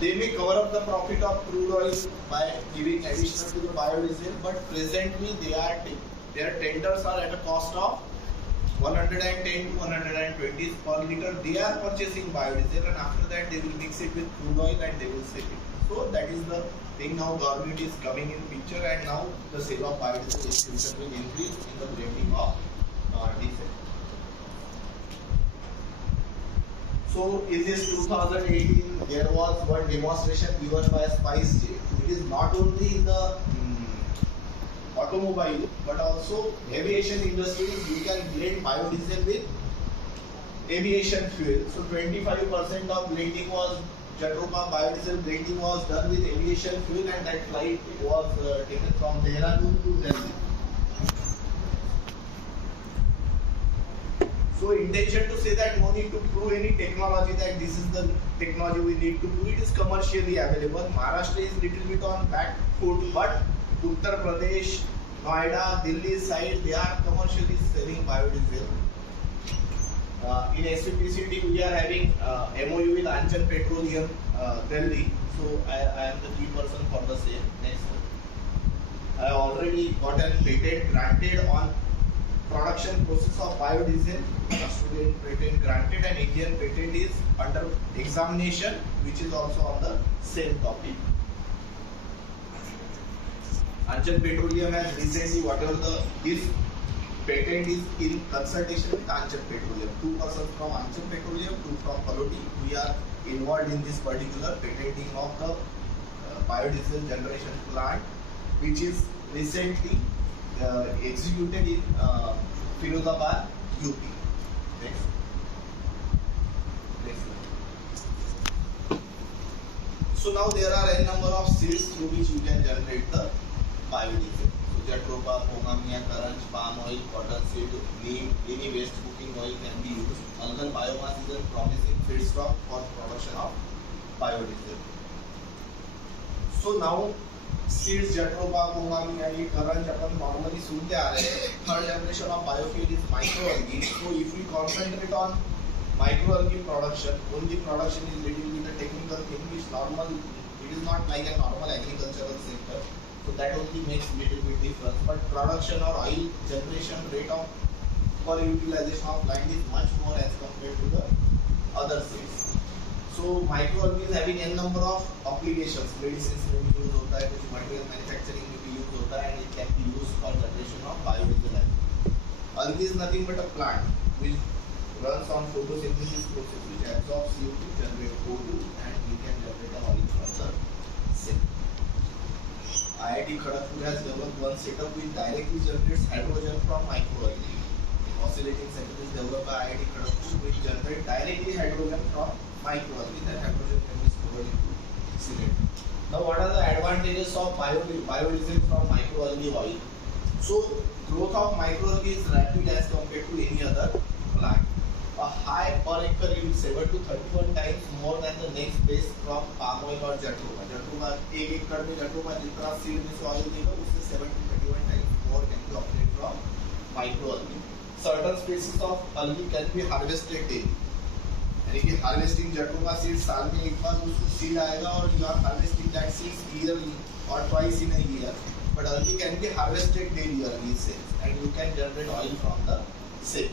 They may cover up the profit of crude oil by giving additional to the biodiesel, but presently their tenders are at a cost of 110 to 120 per liter. They are purchasing biodiesel, and after that they will mix it with crude oil and they will sell it. So that is the thing. Now government is coming in picture, and now the sale of biodiesel is future will increase in the blending of diesel. So in this 2018, there was one demonstration given by SpiceJet. It is not only in the automobile but also aviation industry. You can blend biodiesel with aviation fuel. So 25% of blending was Jatropha biodiesel blending was done with aviation fuel, and that flight was taken from Dehradun to Delhi. So intention to say that no need to prove any technology, that this is the technology we need to prove. It is commercially available. Maharashtra is little bit on back foot, but Uttar Pradesh, Noida, Delhi side, they are commercially selling biodiesel. In SPPCT, we are having MOU with Anchal Petroleum, Delhi. So I am the key person for the same. Next, I already got a patent granted on production process of biodiesel. Australian patent granted, and Indian patent is under examination, which is also on the same topic. Anchal Petroleum has recently, this patent is in consultation with Anchal Petroleum. 2 persons from Anchal Petroleum, 2 from Paloti. We are involved in this particular patenting of the biodiesel generation plant, which is recently executed in Firozabad, UP. Next. So now there are a number of seeds through which you can generate the biodiesel. So Jatropha, Pongamia, Karanj, palm oil, cotton seed, neem, any waste cooking oil can be used. Algal biomass is a promising feedstock for production of biodiesel. So now seeds Jatropha, Pongamia, Karanj upon normally सुनते आ रहे हैं. Third generation of biofuel is microalgae. So if we concentrate on microalgae production, only production is little bit a technical thing which normal, it is not like a normal agricultural sector. So that only makes little bit difference. But production or oil generation rate of per utilization of land is much more as compared to the other seeds. So microalgae is having n number of applications. Medicines में भी use होता है, कुछ material manufacturing में भी use होता है, and it can be used for generation of biodiesel. Algae is nothing but a plant which runs on photosynthesis process, which absorbs CO2, generate O2, and we can generate the oil from the same. IIT Kharagpur has developed one setup which directly generates hydrogen from microalgae. Oscillating setup is developed by IIT Kharagpur which generates directly hydrogen from microalgae. That hydrogen can be stored into cylinder. Now, what are the advantages of biodiesel from microalgae oil? So, growth of microalgae is rapid as compared to any other plant. A high per acre yield 7 to 31 times more than the next best crop palm oil or Jatropha. Jatropha 1 एकड़ में Jatropha जितना seed में से oil देगा उससे 7 to 31 times more can be obtained from microalgae. Certain species of algae can be harvested daily. यानी कि harvesting Jatropha seed साल में एक बार उसको सीड आएगा और you are harvesting that seeds yearly or twice in a year. But algae can be harvested daily algae cells, and you can generate oil from the same.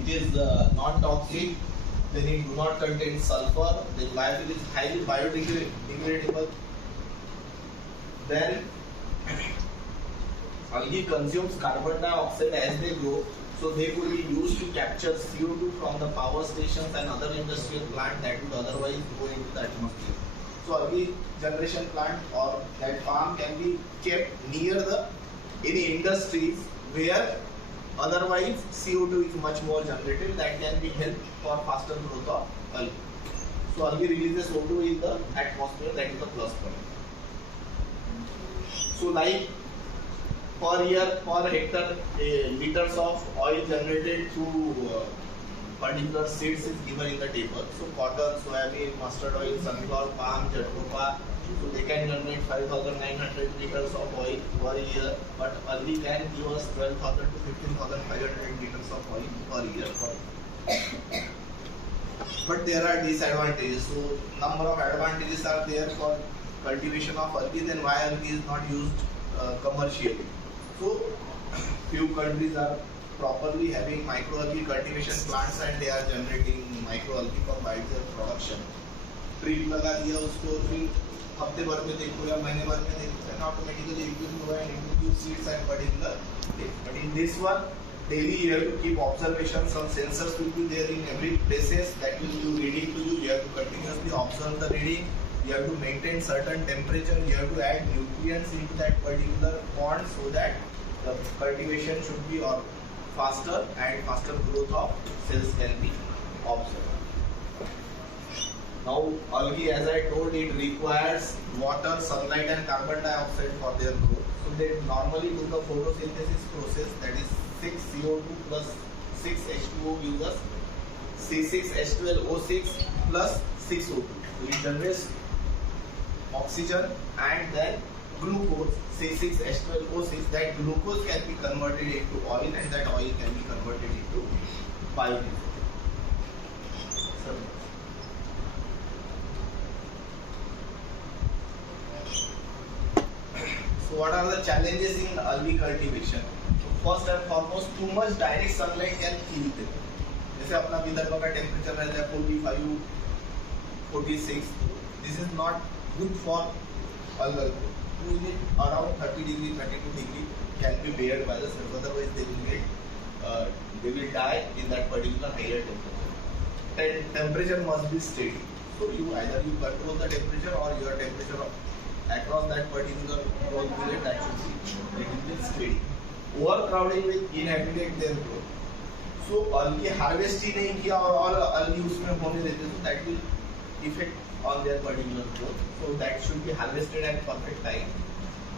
It is non-toxic, then it do not contain sulfur, the biofuel is highly biodegradable. Then algae consumes carbon dioxide as they grow, so they could be used to capture CO2 from the power stations and other industrial plants that would otherwise go into the atmosphere. So algae generation plant or that farm can be kept near the any industries where otherwise CO2 is much more generated. That can be helped for faster growth of algae. So algae releases O2 in the atmosphere, that is the plus point. So like per year, per hectare, liters of oil generated through particular seeds is given in the table. So cotton, soybean, mustard oil, sunflower, palm, Jatropha, so they can generate 5,900 liters of oil per year, but algae can give us 12,000 to 15,500 liters of oil per year. but there are disadvantages. So number of advantages are there for cultivation of algae, then why algae is not used commercially. So few countries are properly having microalgae cultivation plants and they are generating microalgae for their production. Trip लगा दिया उसको, फिर हफ्ते भर में देखो या महीने भर में देखो, and automatically it will grow and it will give seeds and particular thing. But in this one, daily you have to keep observation. Some sensors will be there in every places that will give reading to you. You have to continuously observe the reading. You have to maintain certain temperature. You have to add nutrients into that particular pond so that the cultivation should be or faster and faster growth of cells can be observed. Now algae, as I told, it requires water, sunlight and carbon dioxide for their growth. So they normally do the photosynthesis process, that is 6 CO2 plus 6 H2O gives us C6H12O6 plus 6 O2. So it generates oxygen and then glucose C6H12O6. That glucose can be converted into oil and that oil can be converted into biodiesel. So what are the challenges in algae cultivation? First and foremost, too much direct sunlight can kill them. जैसे अपना विदर्भ का temperature रहता है 45, 46. This is not good for algal growth. We need around 30 degree, 32 degree can be bared by the cells. Otherwise, they will die in that particular higher temperature. Temperature must be steady. So either you control the temperature or your temperature across that particular growth period that should be little bit steady. Overcrowding will inhibit their growth. So algae harvest ही नहीं किया और algae उसमें होने देते तो that will affect on their particular growth. So that should be harvested at perfect time.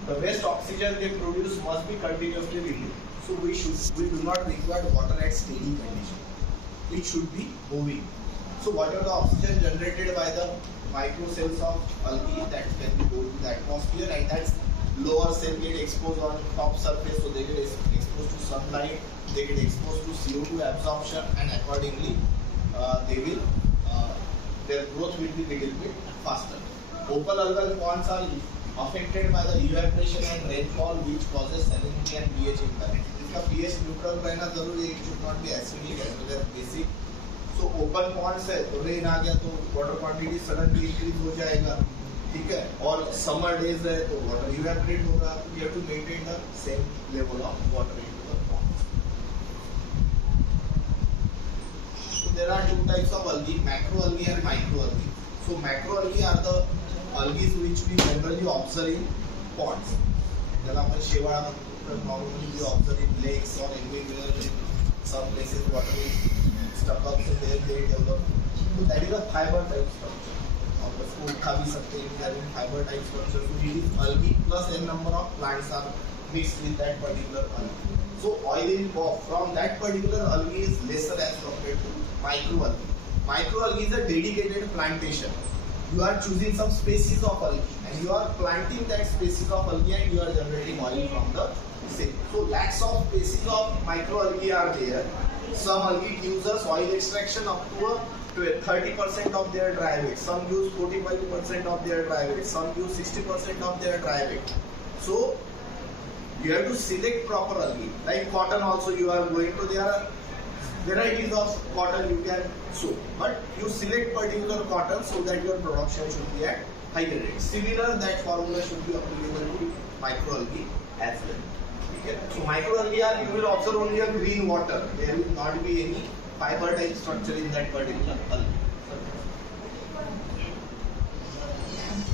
The waste oxygen they produce must be continuously removed. So we do not require water at steady condition. It should be moving. So whatever the oxygen generated by the microcells of algae, that can go to the atmosphere and that lower cell get exposed on top surface, so they get exposed to sunlight, they get exposed to CO2 absorption and accordingly their growth will be little bit faster. Open algal ponds are affected by the evaporation and rainfall which causes salinity and pH imbalance. इसका pH neutral रहना जरूरी है, it should not be acidic as well as basic. So open ponds है तो rain आ गया तो water quantity suddenly increase हो जाएगा, ठीक है, और summer days है तो water evaporate होगा. We have to maintain the same level of water into the ponds. So there are two types of algae, macroalgae and microalgae. So macroalgae are the algae which we generally observe in ponds. ज्यादा अपन शेवाळ normally we observe in lakes or anywhere in some places water is stuck up, so there they develop. So that is a fiber type structure. आप उसको उठा भी सकते हैं, having fiber type structure. So it is algae plus n number of plants are mixed with that particular algae. So oil in from that particular algae is lesser as compared to microalgae. Microalgae is a dedicated plantation. You are choosing some species of algae and you are planting that species of algae and you are generating oil from the same. So lakhs of species of microalgae are there. Some algae gives us oil extraction up to 30% of their dry weight. Some use 45% of their dry weight. Some use 60% of their dry weight. So you have to select proper algae. Like cotton also you are going to, there are varieties of cotton you can sow, but you select particular cotton so that your production should be at higher rate. Similar, that formula should be applicable to microalgae as well. Okay. So microalgae are, you will observe only a green water. There will not be any fiber type structure in that particular algae.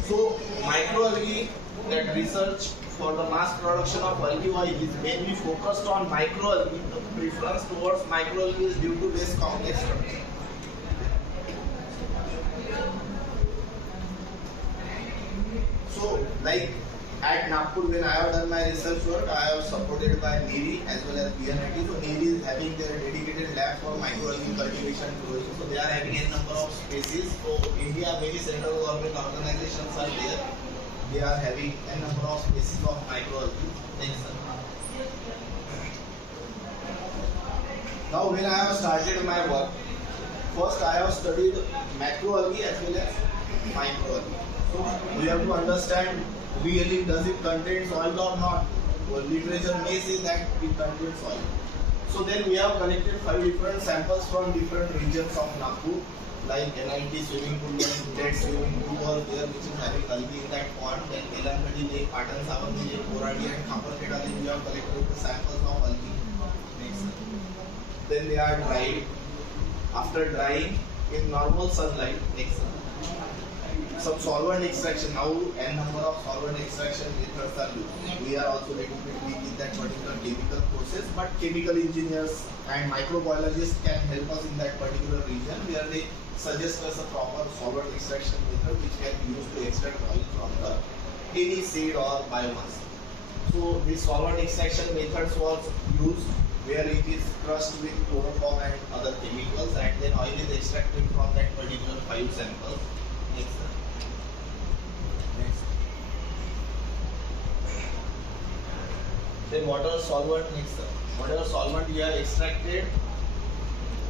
So microalgae, that research for the mass production of algae oil is mainly focused on microalgae. The preference towards microalgae is due to less complex structure. So, like at Nagpur, when I have done my research work, I have supported by NIRI as well as BNIT. So NIRI is having their dedicated lab for microalgae cultivation tourism. So they are having a number of species. So India, many central government organizations are there. They are having a number of species of microalgae. Now when I have started my work, First, I have studied macroalgae as well as microalgae. So we have to understand really does it contain soil or not. Well, literature may say that it contains soil. So then we have collected 5 different samples from different regions of Nagpur, like NIT swimming pool, dead swimming pool was there which is having algae in that pond. Then Elamkadi Lake, Patan Savanti Lake, Koradi and Khaparkheda Lake, we have collected the samples of algae. Next. Then they are dried. After drying in normal sunlight, next. Some solvent extraction. Now n number of solvent extraction methods are used. We are also little bit weak in that particular chemical process, but chemical engineers and microbiologists can help us in that particular region where they suggest us a proper solvent extraction method which can be used to extract oil from the any seed or biomass. So this solvent extraction methods was used where it is crushed with chloroform and other chemicals and then oil is extracted from that particular 5 samples. Next. Then water solvent next. Whatever solvent you have extracted,